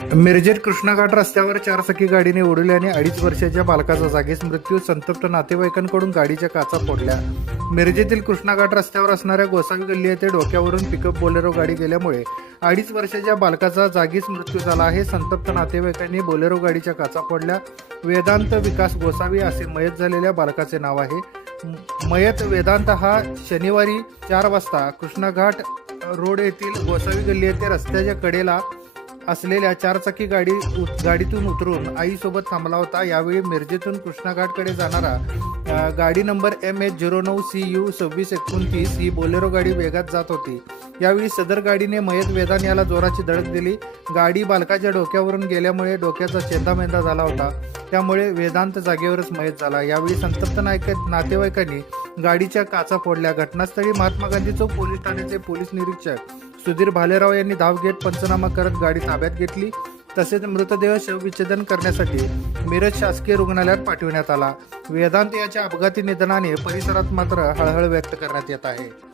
मिरजेत कृष्णाघाट रस्त्यावर चारचाकी गाडीने उडवल्याने अडीच वर्षाच्या बालकाचा जागीच मृत्यू संतप्त नातेवाईकांकडून गाडीच्या काचा फोडल्या. मिरजेतील कृष्णाघाट रस्त्यावर असणाऱ्या गोसावी गल्ली येथे डोक्यावरून पिकअप बोलेरो गाडी गेल्यामुळे अडीच वर्षाच्या बालकाचा जागीच मृत्यू झाला आहे. संतप्त नातेवाईकांनी बोलेरो गाडीच्या काचा फोडल्या. वेदांत विकास गोसावी असे मयत झालेल्या बालकाचे नाव आहे. मयत वेदांत हा शनिवारी चार वाजता कृष्णाघाट रोड येथील गोसावी गल्ली येथे रस्त्याच्या कडेला असलेल्या चारचाकी गाडी गाडीतून उतरून आईसोबत थांबला होता. यावेळी मिरजेतून कृष्णाघाटकडे जाणारा गाडी नंबर एम एच झिरो नऊ सी यू सव्वीस एकोणतीस ही बोलेरो गाडी वेगात जात होती. यावेळी सदर गाडीने मयत वेदान याला जोराची धडक दिली. गाडी बालकाच्या डोक्यावरून गेल्यामुळे डोक्याचा चेंदामेंदा झाला होता. त्यामुळे वेदांत जागेवरच मयत झाला. यावेळी संतप्त नायक नातेवाईकांनी गाडीच्या काचा फोडल्या. घटनास्थळी महात्मा गांधी चौक पोलीस ठाण्याचे पोलीस निरीक्षक सुधीर भालेराव यांनी धाव घेत पंचनामा करत गाडी ताब्यात घेतली. तसेच मृतदेह शवविच्छेदन करण्यासाठी मिरज शासकीय रुग्णालयात पाठविण्यात आला. वेदांत याच्या अपघाती निधनाने परिसरात मात्र हळहळ व्यक्त करण्यात येत आहे.